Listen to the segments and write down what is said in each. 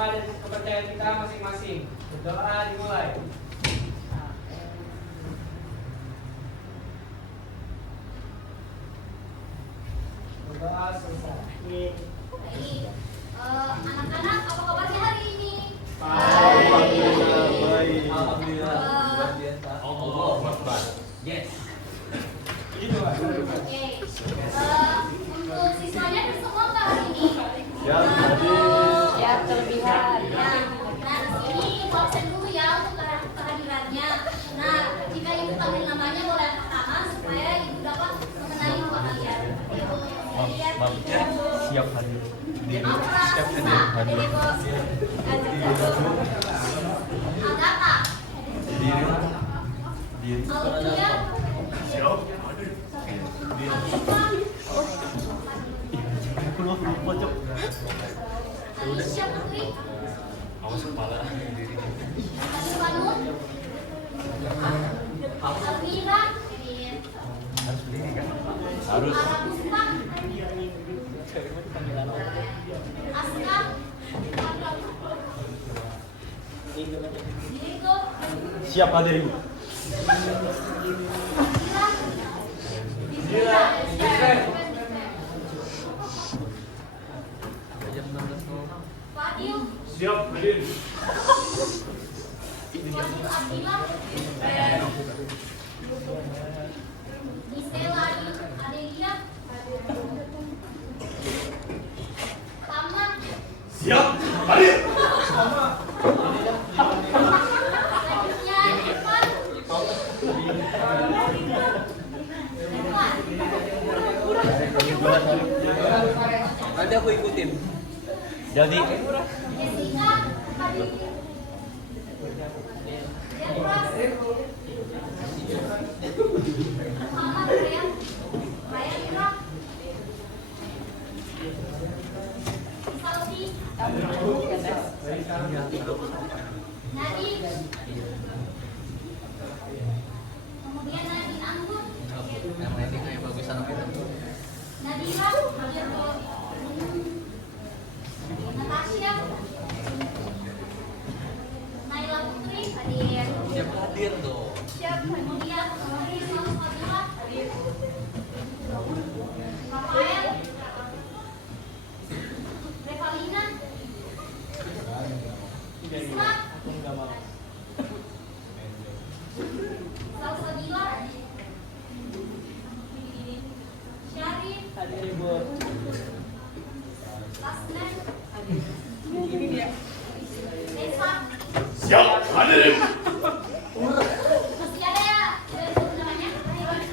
agama dan kepercayaan kita masing-masing. Berdoa dimulai. Berdoa selesai. Baik. Anak-anak, apa kabarnya hari ini? Baik. Alhamdulillah. Yes. Itu Pak. Oke. Untuk siswanya ada semua nggak hari ini? Siap, hadir. Ya, kelebihan. Ya. Nah, di sini ibu absen dulu ya untuk kehadirannya. Nah, jika ibu panggil namanya boleh angkat tangan supaya ibu dapat mengenali dua kalian. Ibu lihat. Siap hadir. Siap hadir. Agatha. Diri. Aulia. Siap. Afifah. Pojok. Alicia Putri. Awas kepala. Alifanur. Almira. Harus berdiri kan? Harus. Arabuspa. Aska. Diego. Siap hadir Ibu. Dila. Fadil. Siap hadir. Fadil Abdillah. Gisela Adelia. Tama. Siap hadir. Selanjutnya Irfan. Irfan. Nanti aku ikutin. Jadi Jessica. Depras. Muhammad Ryan. Ryan Ira. Salvi. Nadine. Kemudian Nadine Anggun. Nama ini kayak bagus anak itu. Nadira. Natasha. Naila Putri. Hadir. Siap hadir dong. Siap. Kemudian Rizal Fadila. Rafael. Revalina. Isma. Salsabila. Syarif. Hadir Ibu. Tasnen. Desa. siap hadir. Masih ada ya? Ada namanya?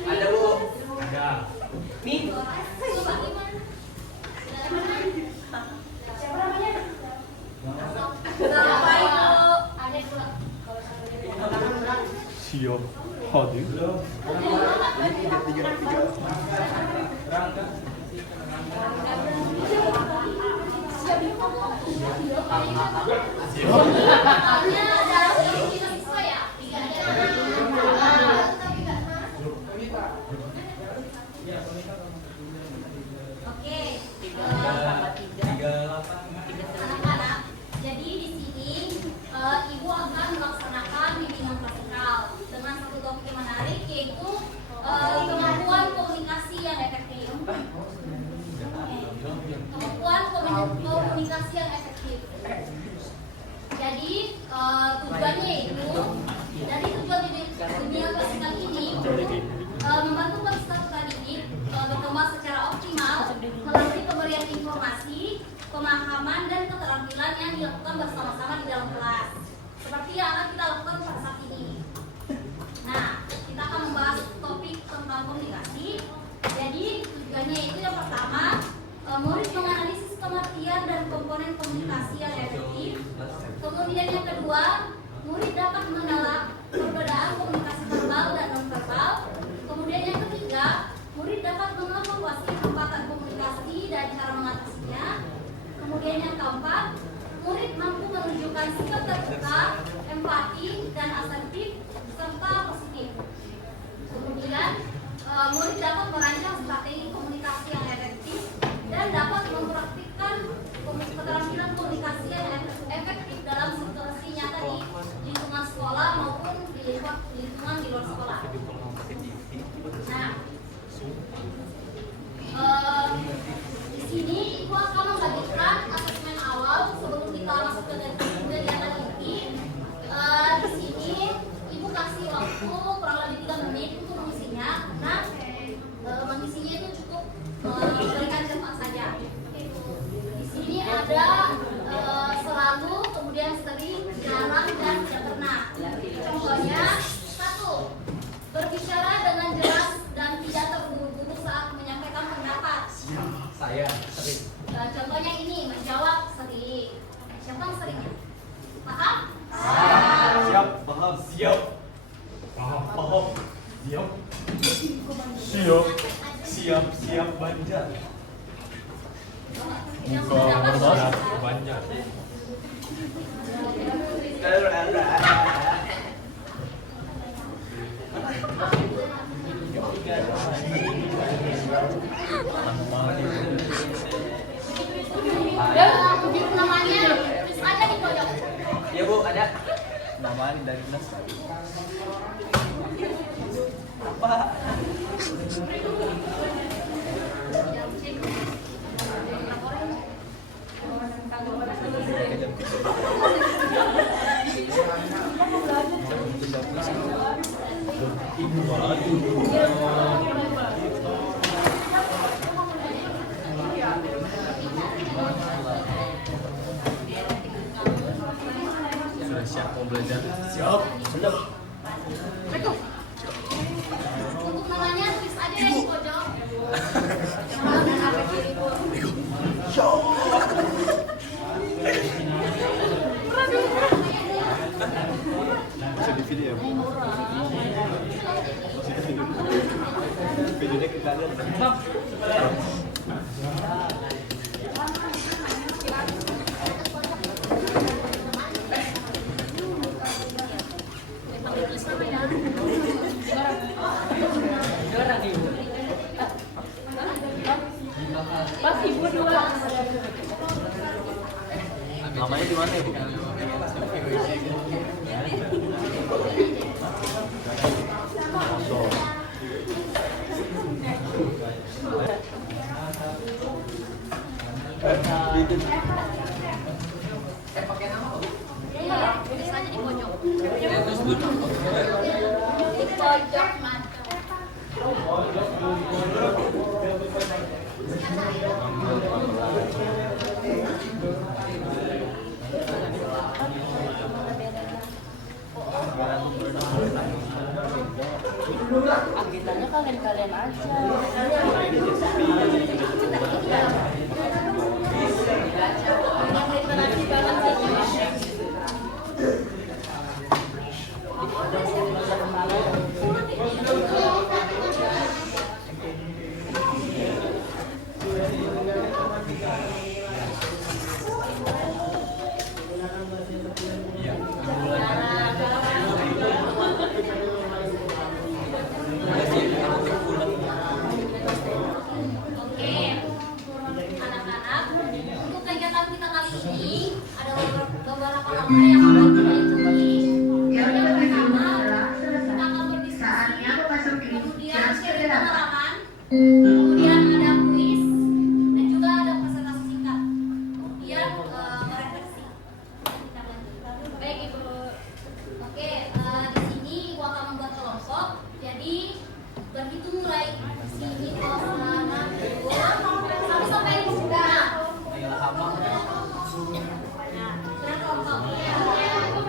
Ada Bu. Ada. Nih. Coba gimana? Siapa namanya? Siapa itu? Ada dua. Siap hadir. Oke, anak-anak. Jadi di sini ibu akan melaksanakan bimbingan praktikal dengan satu topik yang menarik, yaitu kemampuan komunikasi yang efektif. Kemampuan komunikasi yang efektif. Jadi tujuannya itu dari tujuan bimbingan praktikal ini membantu peserta didik berkembang secara optimal melalui pemberian informasi, pemahaman dan keterampilan yang dilakukan bersama-sama di dalam kelas. Seperti yang akan kita lakukan pada saat ini. Nah, kita akan membahas topik tentang komunikasi. Jadi tujuannya itu yang pertama, murid menganalisis pengertian dan komponen komunikasi yang efektif. Kemudian yang kedua, murid dapat mengenal perbedaan komunikasi verbal dan nonverbal. Kemudian yang ketiga, murid dapat mengevaluasi hambatan komunikasi dan cara mengatasinya. Kemudian yang keempat, murid mampu menunjukkan sikap terbuka, empati, dan asertif serta positif. Kemudian murid dapat merancang strategi komunikasi yang efektif dan dapat mempraktikkan keterampilan komunikasi yang efektif seringnya. Paham? Siap, paham. Siap. Paham, paham. Siap. Siap. Siap, siap Banjar. Yang sudah dapat Banjar. begitu namanya, tulis aja di pojok. Iya Bu, ada. Nama dari kelas. Apa? Sudah siap mau belajar? Siap. Sudah. Untuk namanya tulis aja ya di pojok. Bisa di video. Videonya ke kalian. Pas ibu dua. Namanya di mana Ibu? Iya, tulis aja di pojok. Di pojok mana? Agendanya kalian aja. Yang literasi banget sih. Oke, anak-anak, untuk kegiatan kita kali ini ada beberapa langkah yang akan kita ikuti. Yang pertama, kita akan berdiskusi, kemudian sharing pengalaman, kemudian ada kuis, dan juga ada presentasi singkat. Kemudian merefleksi. Baik Ibu. Oke, di sini Ibu akan membuat kelompok. Jadi berhitung mulai sini ke sana dulu sampai di sudah. Nah, kelompok.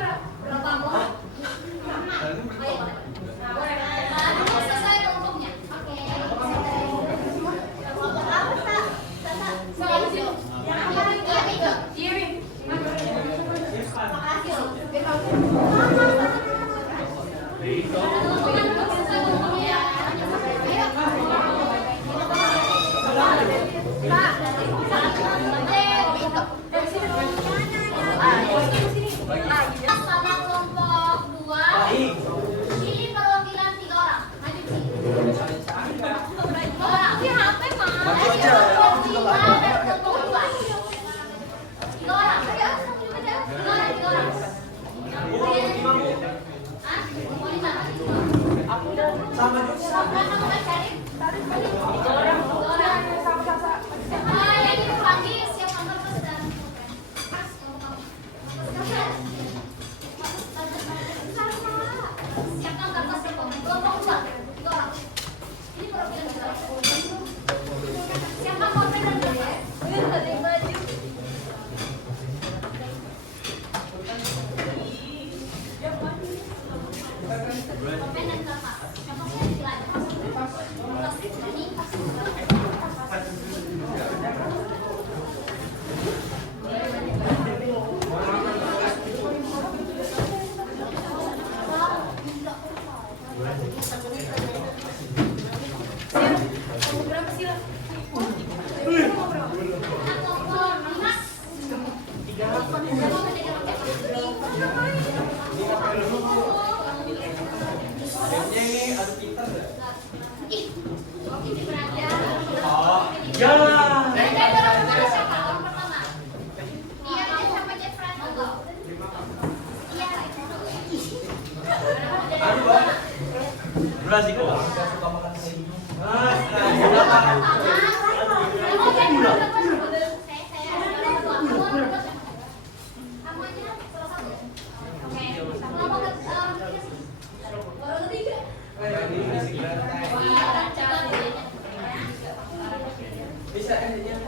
Durasi kok. Bisa kemudian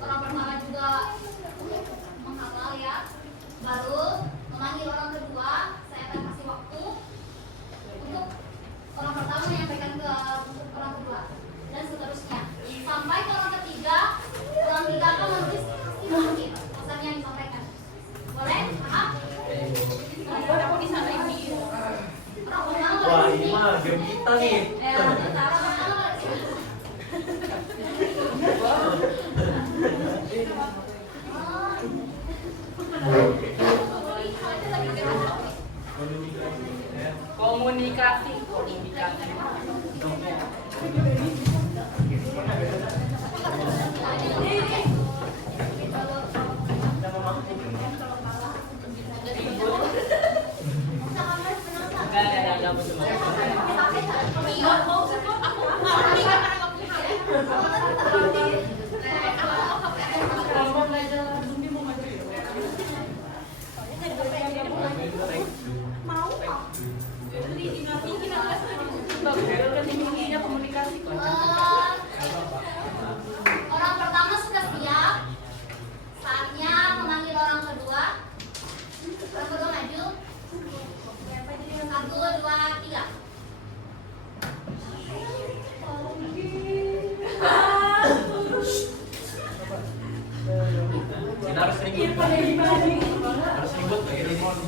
orang pertama juga menghafal ya, baru memanggil orang kedua. Saya akan kasih waktu untuk orang pertama menyampaikan ke untuk orang kedua dan seterusnya sampai ke orang ketiga. Orang ketiga akan menulis mungkin pesan yang disampaikan. Boleh? Paham? Aku di sana ini. Orang pertama. Wah, ini mah game kita nih. Orang pertama. Komunikasi. Orang pertama sudah siap. Saatnya memanggil orang kedua. Orang kedua maju. 1, 2, 3. Kita harus ribut. Harus ribut kayak Rimon.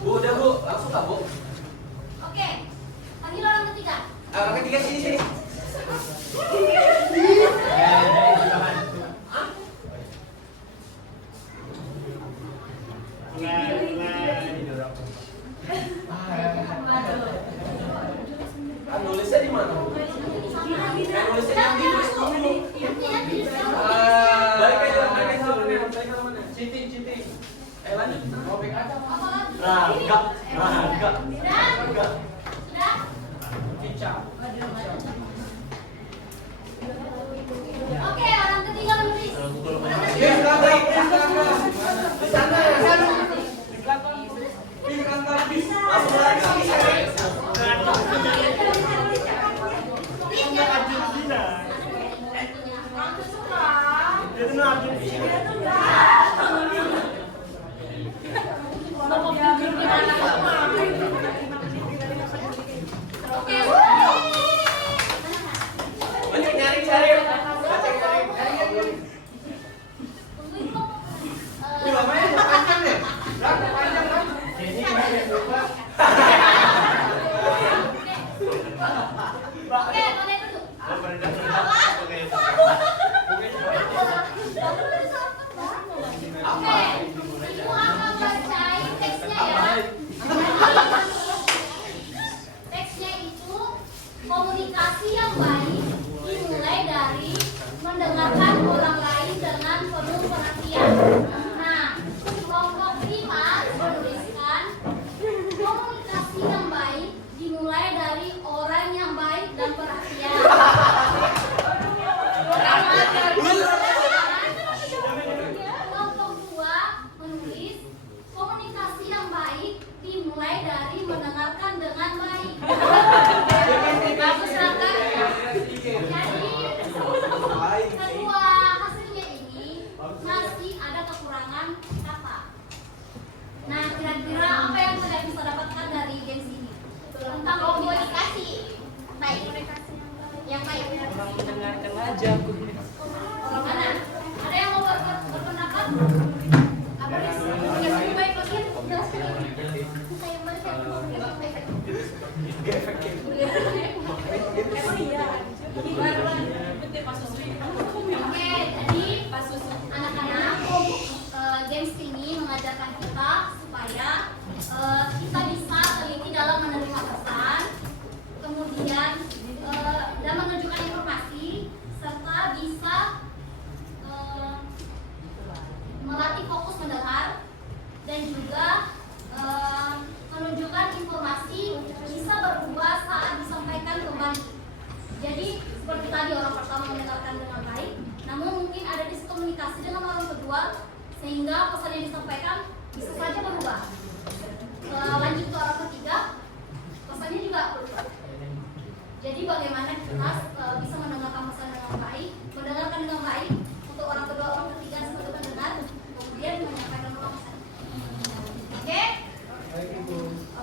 Bu, udah Bu, langsung nggak Bu? Oke. Panggil orang ketiga. Orang ketiga sini. Nulisnya di mana? Nulisnya yang ditulis dulu. Balik aja mana? Citi. Lanjut. Mau back aja. Raga. Sudah? Cica. Oke, orang ketiga menulis. Di sana. Di belakang. Langsung lagi. Banyak nyari. Ini namanya panjang deh. Panjang kan? Oke, jadi anak-anak, games ini mengajarkan kita supaya kita bisa teliti dalam menerima pesan, kemudian dan menunjukkan informasi, serta bisa melatih fokus mendengar dan juga menunjukkan informasi bisa berubah saat disampaikan kembali. Jadi seperti tadi orang pertama mendengarkan dengan baik, namun mungkin ada diskomunikasi dengan orang kedua sehingga pesan yang disampaikan bisa saja berubah. Lanjut ke orang ketiga, pesannya juga berubah. Jadi bagaimana kita bisa mendengarkan pesan dengan baik, mendengarkan dengan baik untuk orang kedua, orang ketiga sebagai pendengar, kemudian menyampaikan pesan. Oke?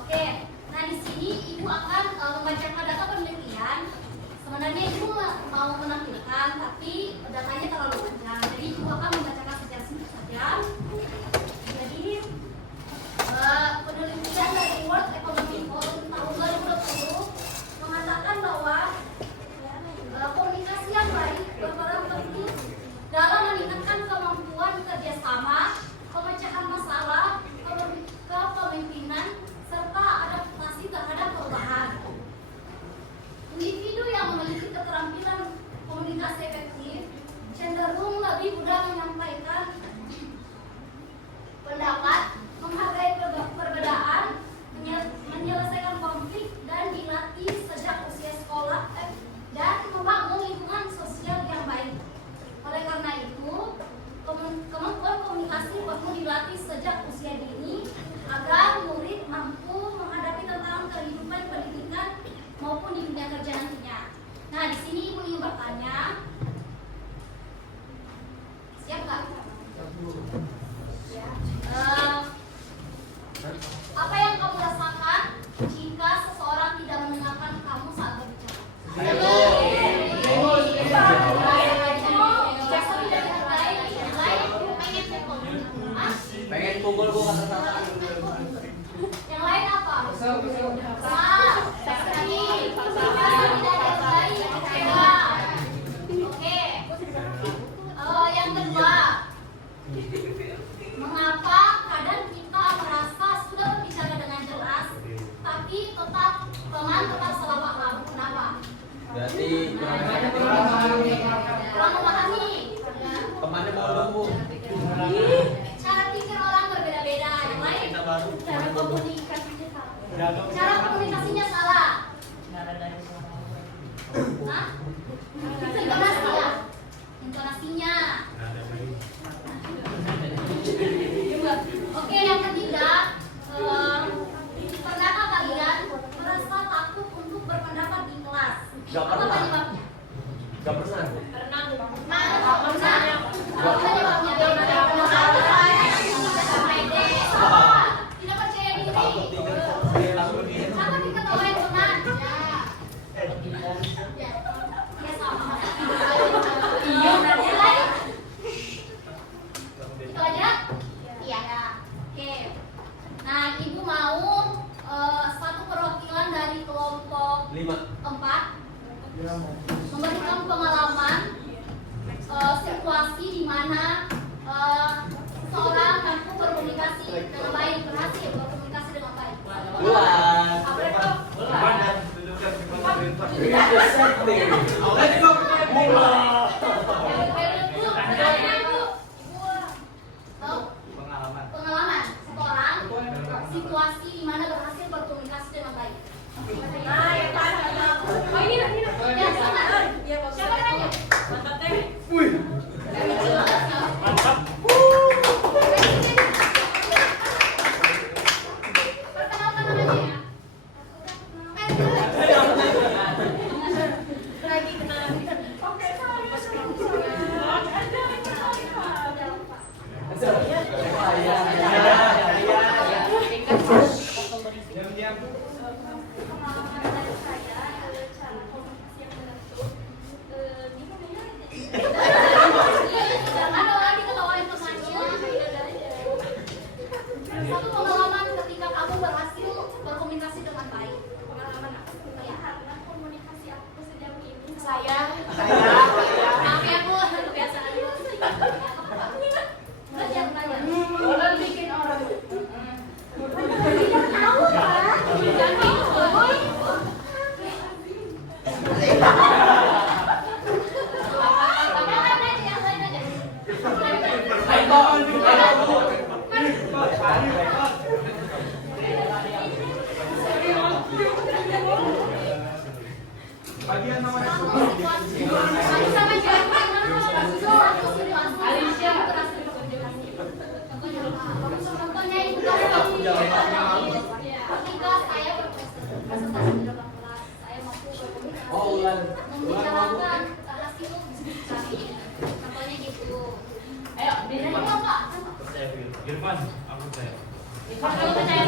Oke. Nah di sini ibu akan membacakan data penelitian. Sebenarnya ibu mau menampilkan, tapi datanya terlalu panjang. Jadi ibu akan membacakan secara singkat saja. Jadi penelitian dari World Economic Forum tahun 2020 mengatakan bahwa komunikasi yang baik berperan penting dalam meningkatkan kemampuan kerjasama, pemecahan masalah, kepemimpinan, serta adaptasi terhadap perubahan. Individu yang memiliki keterampilan komunikasi efektif cenderung lebih mudah menyampaikan pendapat, menghargai perbedaan, menyelesaikan konflik, dan dilatih sejak usia sekolah dan membangun lingkungan sosial yang baik. Oleh karena itu, kemampuan komunikasi perlu dilatih sejak usia dini agar murid mampu menghadapi tantangan kehidupan pendidikan maupun di dunia kerja nantinya. Nah, di sini ibu ingin bertanya, siap nggak? Ya. Apa yang kamu rasakan jika seseorang tidak mendengarkan kamu saat berbicara? Pengen pukul bu kata-kata. Yang lain apa? Oke. Yang kedua, mengapa kadang kita merasa sudah berbicara dengan jelas, tapi teman tetap salah paham? Kenapa? Berarti Kurang memahami. temannya bodoh bu. Cara pikir orang berbeda-beda. Yang lain, cara komunikasinya salah. Hah? Intonasinya. Oke, yang ketiga, pernahkah kalian merasa takut untuk berpendapat di kelas? Gak Apa pernah. penyebabnya? Gak pernah bu. Pernah. Apa penyebabnya? Tidak percaya diri. Apa diketahui teman? Ya sama. Yang lain? Itu aja? Iya. Oke. Nah, ibu mau satu perwakilan dari kelompok 4 memberikan pengalaman situasi di mana seorang mampu berkomunikasi dengan baik, berhasil berkomunikasi dengan baik. Luas. Apa itu? Pengalaman seorang situasi di mana berhasil berkomunikasi dengan baik. Nah, yang mana? Oh ini. Yang sana. Siapa nanya? Mantap. Perkenalkan namanya. Lagi kenalan. Oke, satu pengalaman ketika kamu berhasil berkomunikasi dengan baik. Pengalaman Bagian namanya Sama Jerman, satu situasi. Alicia. Contohnya itu ketika saya berpresentasi di dalam kelas, saya mampu membicarakan hasil kami. Contohnya gitu. Ayo, Dina. Pak. Irfan, aku saya. Kalau percaya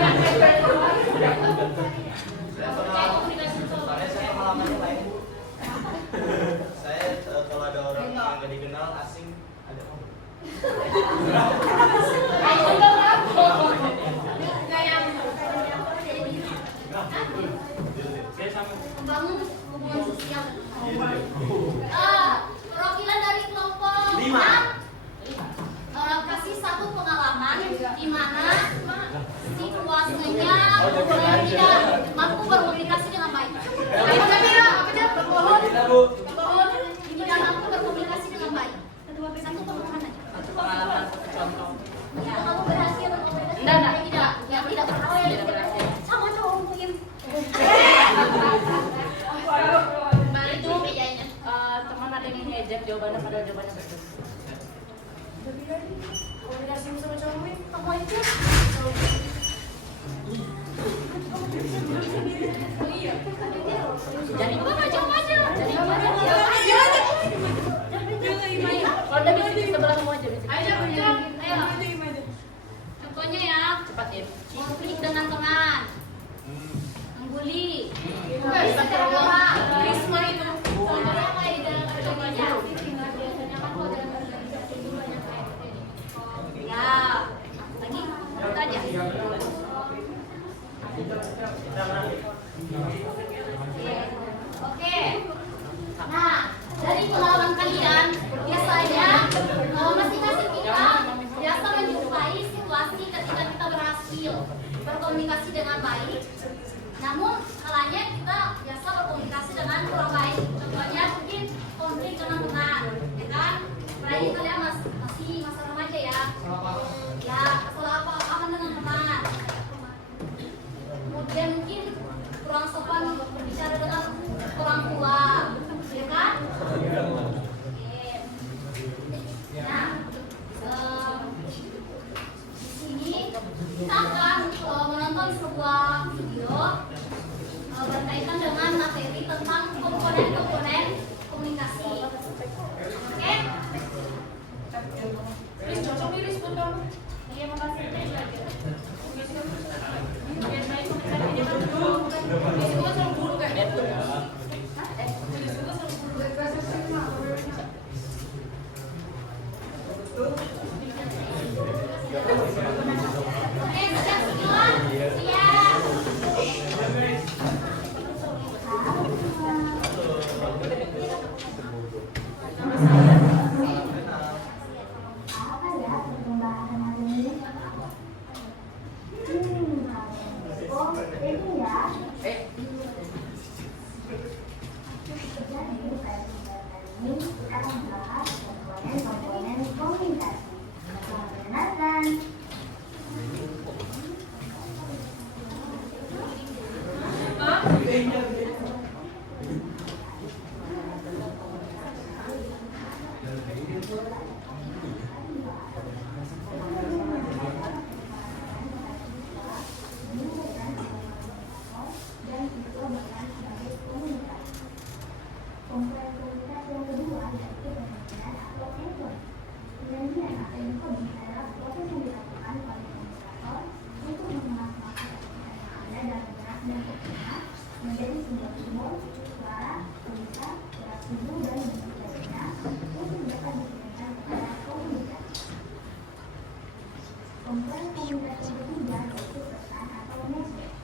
Saya pengalamannya lain Bu. Saya kalau ada orang yang nggak dikenal asing ada membangun hubungan sosial. Perwakilan dari kelompok 6 kasih satu pengalaman di mana situasinya tidak mampu berkomunikasi dengan baik. Tidak mampu berkomunikasi dengan baik. Satu pengalaman aja. Pengalaman contoh. Ya, kamu berhasil berkomunikasi. Enggak. Yang tidak berhasil. Sama cowok mungkin. Itu teman ada yang ngejek jawabannya padahal jawabannya betul. Komunikasi sama cowok kamu aja. Jadi Coba aja. Jadi apa aja? Kalau udah bisa sebelah semua aja bisa. Ayo. Contohnya ya, Cepat ya. konflik dengan teman, mengguli, Risma itu. contohnya kayak di dalam contohnya. Biasanya kan kalau dalam organisasi itu banyak kayak gitu. Ya, lagi kita aja. Oke. Nah, dari pengalaman kalian, biasanya masing-masing kita biasa menjumpai situasi ketika kita berhasil berkomunikasi dengan baik. Namun, kalanya kita biasa berkomunikasi dengan kurang baik. Contohnya mungkin konflik dengan teman, ya kan? Apalagi kalian masih masa remaja ya. Ya, kesalahpahaman dengan teman. Kemudian mungkin kurang sopan berbicara dengan orang tua, ya kan? Oke. Nah, di sini kita akan menonton sebuah video berkaitan dengan materi tentang komponen-komponen komunikasi. Oke? Riz, cocok nih Riz buat kamu. Iya, makasih. Oke, siap semua? Siap. Apa ya pembahasan hari ini? Oh, ini ya. Jadi pada kesempatan ini kita membahas komponen-komponen komunikasi. Selamat mendengarkan. Dan juga berperan sebagai komunikasi. Komponen komunikasi yang kedua yaitu pengertian atau enkode. Pengertian atau enkode adalah proses yang dilakukan oleh komunikator untuk mengemas yang ada dalam gerak dan kepingan menjadi sebuah simbol, suara, tulisan, gerak tubuh dan bentuk lainnya untuk dapat dikirimkan kepada komunikasi. Komponen komunikasi yang ketiga yaitu pesan atau message.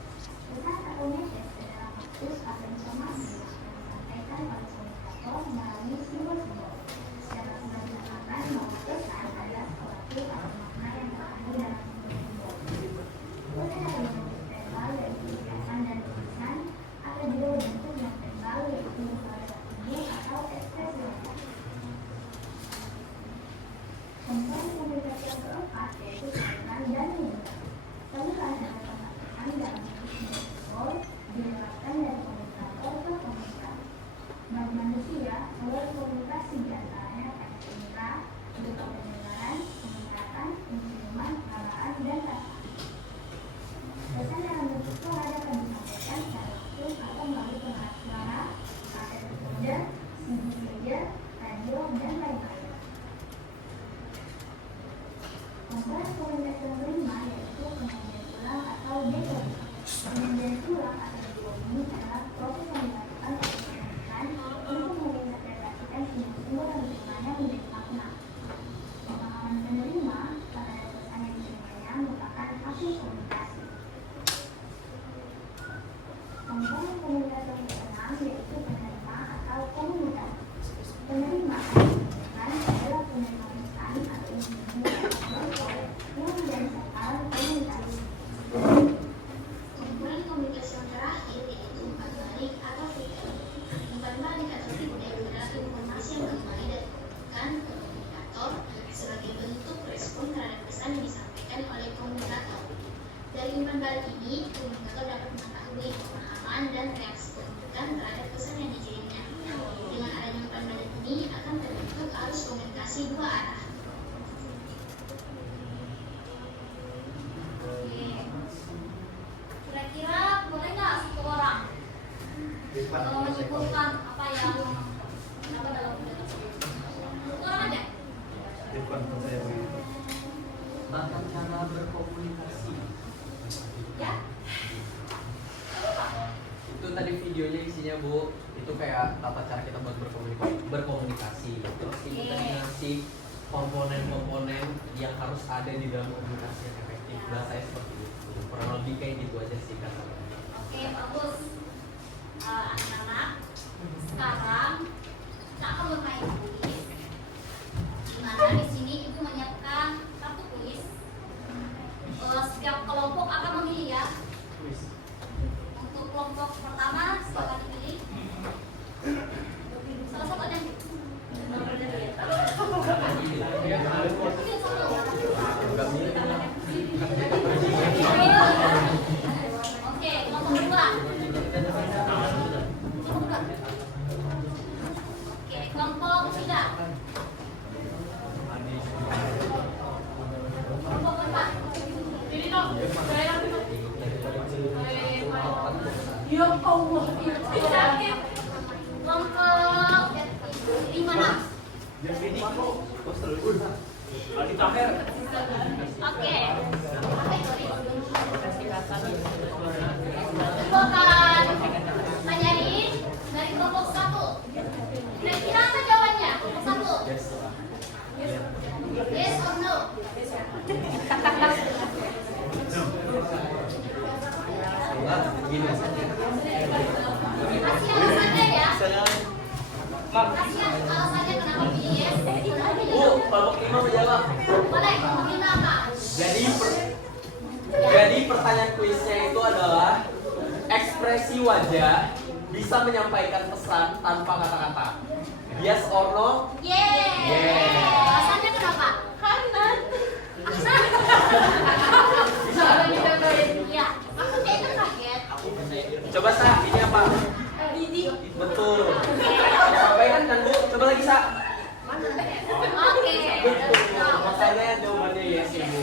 Pesan atau message adalah maksud atau informasi yang disampaikan oleh komunikator melalui simbol-simbol. Dapat menjelaskan bahwa pesan adalah sesuatu atau makna yang terkandung dalam simbol-simbol. Pesan ada bentuk verbal yaitu ucapan dan tulisan, ada juga bentuk yang verbal yaitu bahasa tubuh atau ekspresi wajah. Komponen komunikasi yang keempat yaitu pesan dan menyebar. aplikasi komunikasi. Komponen komunikasi yang keenam yaitu penerima atau komunitas. Penerima adalah penerima pesan atau individu yang mendasarkan komunikasi. Komponen komunikasi yang terakhir yaitu umpan balik atau feedback. Umpan balik atau feedback adalah informasi yang kembali dari komunikan ke komunikator sebagai bentuk respon terhadap pesan yang disampaikan oleh komunikator. Dari umpan balik ini, komunikator dapat mengetahui pemahaman dan reaksi komunikan terhadap pesan yang dikirimnya. Dengan adanya umpan balik ini akan terbentuk arus komunikasi dua arah. Oke. Kira-kira boleh nggak satu orang menyimpulkan apa yang apa dalam video tersebut? Satu orang aja. Tata cara berkomunikasi. Ya. Itu tadi videonya isinya Bu, itu kayak tata cara kita buat berkomunikasi. Terus ini tadi ngasih komponen-komponen yang harus ada di dalam komunikasi yang efektif. Bahasanya seperti itu. Kurang lebih kayak gitu aja sih kasarnya. Oke, bagus. Anak-anak, sekarang kita akan bermain kuis. Dimana di sini ibu menyiapkan kartu kuis. Setiap kelompok akan memilih ya. Untuk kelompok pertama silakan dipilih. Salah satu aja. Oke, kelompok kedua. Oke, kelompok ketiga. Kelompok keempat. Ini dong, saya nanti dong. Ya Allah, sakit. Kelompok 56. Oke. Ibu akan tanyain dari kelompok 1. Kira-kira apa jawabannya? Kelompok 1. Yes or no? Kasih alasannya ya. Kasih alasannya kenapa pilih yes. Bu, kelompok 5 menjawab. Boleh, kelompok 5 apa? Jadi pertanyaan kuisnya itu adalah ekspresi wajah bisa menyampaikan pesan tanpa kata-kata. Yes or no? Yeay. Alasannya kenapa? Karena Bisa? Iya, aku kayaknya kaget. Coba Sa, ini apa? Didi. Betul. Sampaikan kan Bu? Coba lagi Sa. Oke. Betul. Makanya jawabannya yes ya Bu.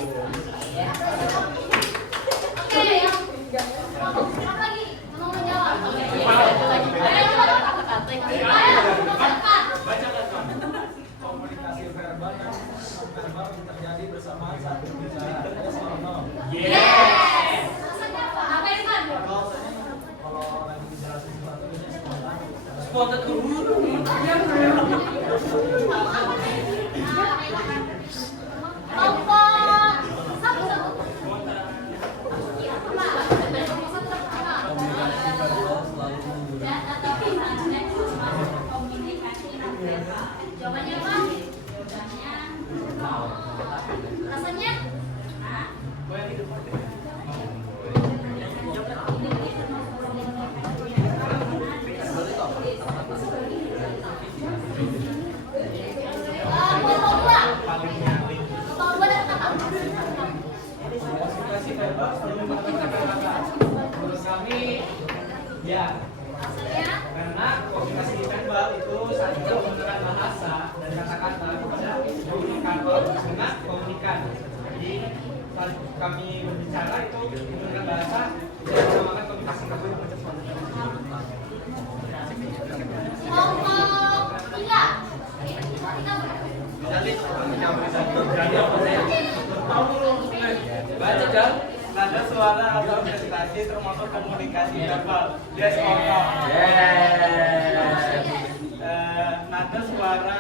Oke, yang kelompok lagi mau menjawab. Komunikasi verbal dan verbal terjadi bersamaan saat berbicara. Yes. Alasannya apa? Apa Irfan? Kalau lagi dijelasin sesuatu ini spontan. Spontan dulu. Kelompok satu. Iya, apa? Kelompok satu apa? Jawabannya apa? Jawabannya rasanya Komunikasi verbal selalu menggunakan kata-kata. Menurut kami, ya. Karena komunikasi verbal itu saat kita menggunakan bahasa dan kata-kata kepada komunikator dengan komunikan. Jadi saat kami berbicara itu menggunakan bahasa kita menggunakan komunikasi verbal. kelompok tiga. Baca kan? Nada suara atau presentasi termasuk komunikasi verbal. Yes or no? Nada suara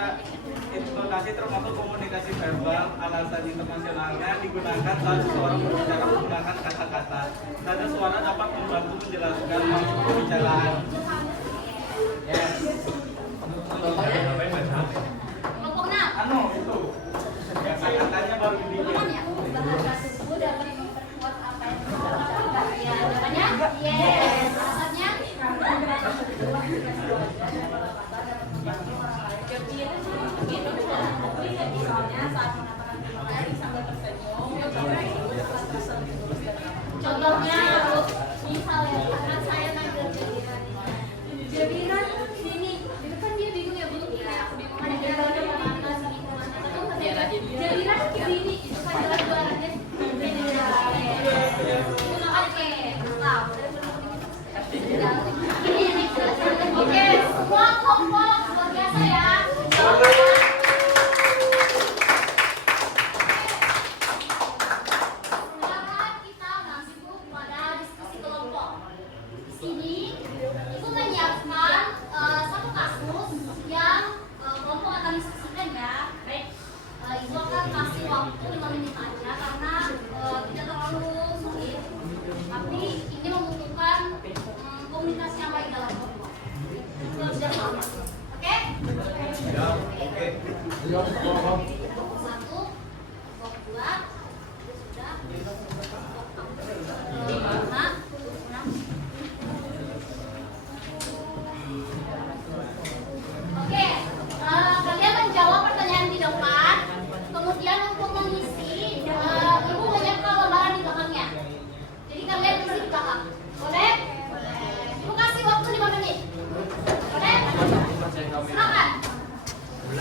intonasi termasuk komunikasi verbal, alasan internasionalnya digunakan saat seseorang berbicara menggunakan kata-kata. Nada suara dapat membantu menjelaskan maksud pembicaraan. Yes. Kelompok 6. Anu itu. Kata-katanya baru dibikin. Bahasa tubuh dapat memperkuat apa yang dilakukan. Ya, jawabannya yes. Alasannya contohnya misalnya anak saya manggil Jabiran sini itu kan dia bingung ya bingung kayak aku bingung ada jalannya kemana sini kemana terus kata Jabiran ke sini itu kan jalan dua arahnya itu makan ke tahu oke semua kelompok luar biasa ya. Sekarang kita masuk pada diskusi kelompok. Di sini ibu menyiapkan satu kasus yang kelompok akan diskusikan ya. Baik, ibu akan kasih waktu 5 menit aja karena tidak terlalu sulit. Tapi ini membutuhkan komunikasi yang baik dalam kelompok. Itu sudah lama. Oke? Ya, oke. Kelompok 1, kelompok 2, sudah. Kelompok 5, Oke, kalian menjawab pertanyaan di depan. Kemudian untuk mengisi, ibu menyiapkan lembaran di belakangnya. Jadi kalian isi di belakang. Boleh? Ibu kasih waktu 5 menit. Boleh? Silakan. Ibu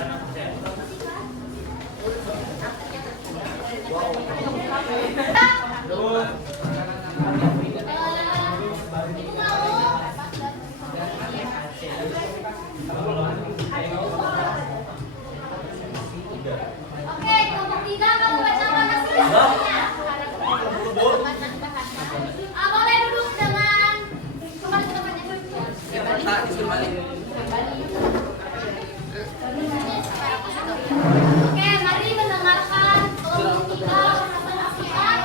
Oke, kelompok 3 kamu baca mana sih? Boleh duduk dengan kembali ke tempatnya. Oke, mari mendengarkan kelompok 3 presentasikan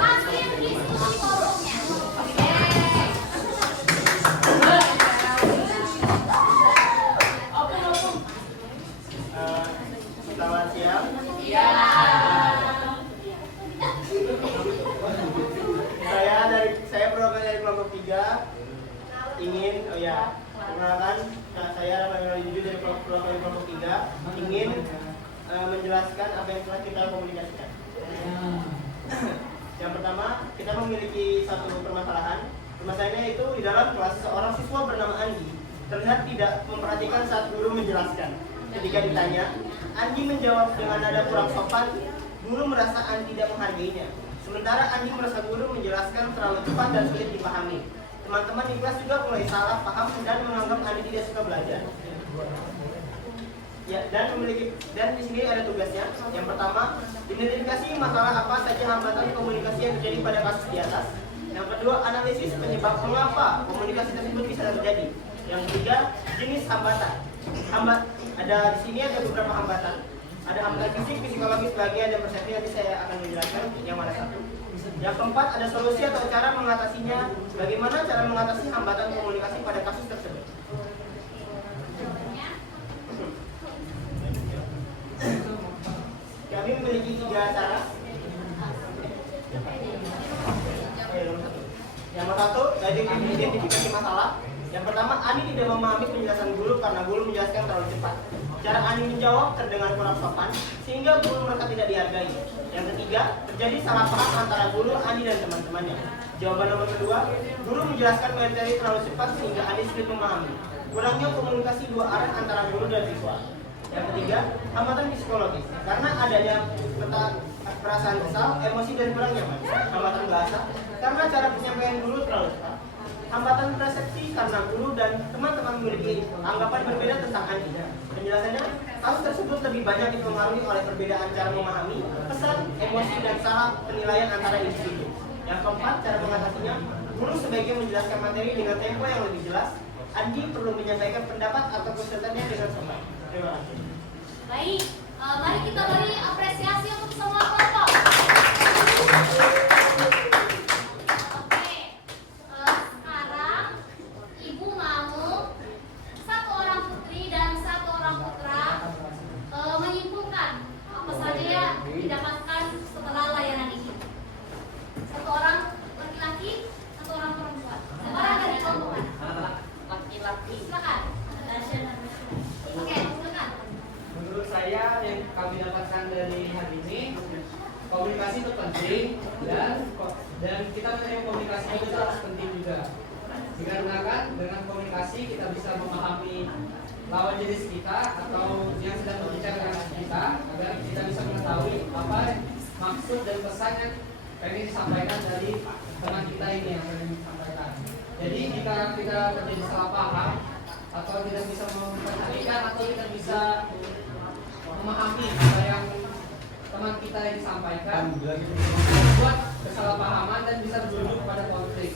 hasil diskusi forumnya. Oke. Selamat siang. Iya. Saya perwakilan dari kelompok 3 ingin perkenalkan saya Rafael Jujur dari perwakilan kelompok 3 ingin menjelaskan apa yang telah kita komunikasikan. Yang pertama, kita memiliki satu permasalahan. Permasalahannya itu di dalam kelas seorang siswa bernama Andi terlihat tidak memperhatikan saat guru menjelaskan. Ketika ditanya, Andi menjawab dengan nada kurang sopan. Guru merasa Andi tidak menghargainya. Sementara Andi merasa guru menjelaskan terlalu cepat dan sulit dipahami. Teman-teman di kelas juga mulai salah paham dan menganggap Andi tidak suka belajar. Ya, dan di sini ada tugasnya. Yang pertama, identifikasi masalah apa saja hambatan komunikasi yang terjadi pada kasus di atas. Yang kedua, analisis penyebab mengapa komunikasi tersebut bisa terjadi. Yang ketiga, jenis hambatan. Ada di sini ada beberapa hambatan. Ada hambatan fisik, psikologis, bagian dan persepsi. Nanti saya akan menjelaskan yang mana satu. Yang keempat, ada solusi atau cara mengatasinya. Bagaimana cara mengatasi hambatan komunikasi pada kasus tersebut. Kami memiliki 3 cara. Yang satu, identifikasi masalah. Yang pertama, Ani tidak memahami penjelasan guru karena guru menjelaskan terlalu cepat. Cara Ani menjawab terdengar kurang sopan, sehingga guru merasa tidak dihargai. Yang ketiga, terjadi salah paham antara guru, Ani dan teman-temannya. Jawaban nomor kedua, guru menjelaskan materi terlalu cepat sehingga Ani sulit memahami. Kurangnya komunikasi 2 arah antara guru dan siswa. Yang ketiga, hambatan psikologis. Karena adanya perasaan kesal, emosi dan kurang nyaman. Hambatan bahasa, karena cara penyampaian guru terlalu cepat. Hambatan persepsi karena guru dan teman-teman memiliki anggapan berbeda tentang Andi. Penjelasannya, kasus tersebut lebih banyak dipengaruhi oleh perbedaan cara memahami, pesan, emosi, dan salah penilaian antara individu. Yang keempat, cara mengatasinya, guru sebaiknya menjelaskan materi dengan tempo yang lebih jelas. Andi perlu menyampaikan pendapat atau kesulitannya dengan sopan. Terima kasih. Baik, mari kita beri apresiasi untuk semua kelompok. Oke, sekarang Ibu mau satu orang putri dan satu orang putra menyimpulkan apa saja yang didapatkan setelah layanan ini. Satu orang laki-laki, satu orang perempuan. Sebarang dari kelompok mana? Laki-laki. Silakan. Oke, silakan. Menurut saya yang kami dapatkan dari hari ini, komunikasi itu penting dan kita menerima komunikasi itu harus penting juga. Dikarenakan dengan komunikasi kita bisa memahami lawan jenis kita atau yang sedang berbicara dengan kita agar kita bisa mengetahui apa maksud dan pesan yang pengen disampaikan dari teman kita ini yang pengen disampaikan. Jadi jika kita terjadi salah paham atau tidak bisa memperhatikan atau tidak bisa memahami apa yang teman kita yang disampaikan, membuat kesalahpahaman dan bisa berujung pada konflik.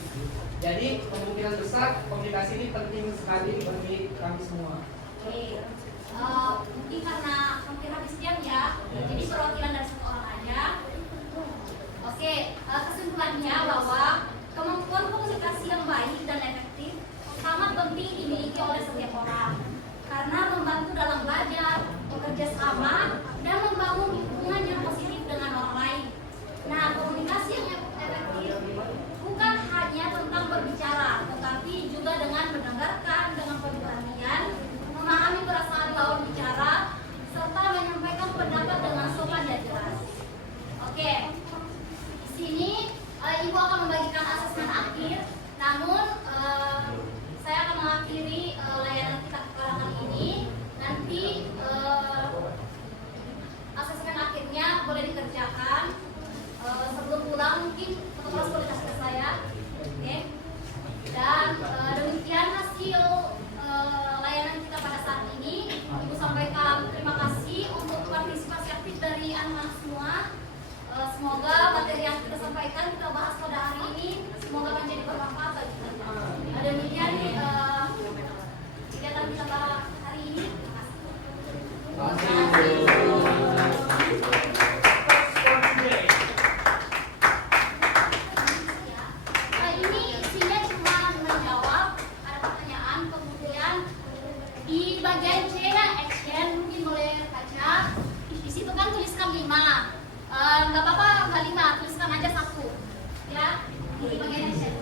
Jadi kemungkinan besar komunikasi ini penting sekali bagi kami semua. Oke, mungkin karena hampir habis jam ya, jadi perwakilan dari satu orang aja. Oke, kesimpulannya bahwa kemampuan komunikasi yang baik dan efektif sangat penting dimiliki oleh setiap orang karena membantu dalam belajar, bekerja sama, dan membangun hubungan yang positif dengan orang lain. Nah, komunikasi yang efektif bukan hanya tentang berbicara, tetapi juga dengan mendengarkan dengan penuh perhatian, memahami perasaan lawan bicara, serta menyampaikan pendapat dengan sopan dan jelas. Oke, di sini Ibu akan membagikan asesmen akhir, namun saya akan mengakhiri layanan kita pada kali ini. Nanti asesmen akhirnya boleh dikerjakan sebelum pulang, mungkin foto kualitas ke saya. Oke. Dan demikian hasil layanan kita pada saat ini. Ibu sampaikan terima kasih untuk partisipasi aktif dari anak-anak semua. Semoga materi yang kita sampaikan, kita bahas pada hari ini, semoga menjadi bermanfaat bagi kita. Demikian kegiatan kita pada hari ini. Terima kasih. Ini isinya cuma menjawab, ada pertanyaan, kemudian di bagian C yang action mungkin boleh baca. Di situ kan tuliskan 5. Nggak apa-apa nggak 5, tuliskan aja 1 ya di bagian action.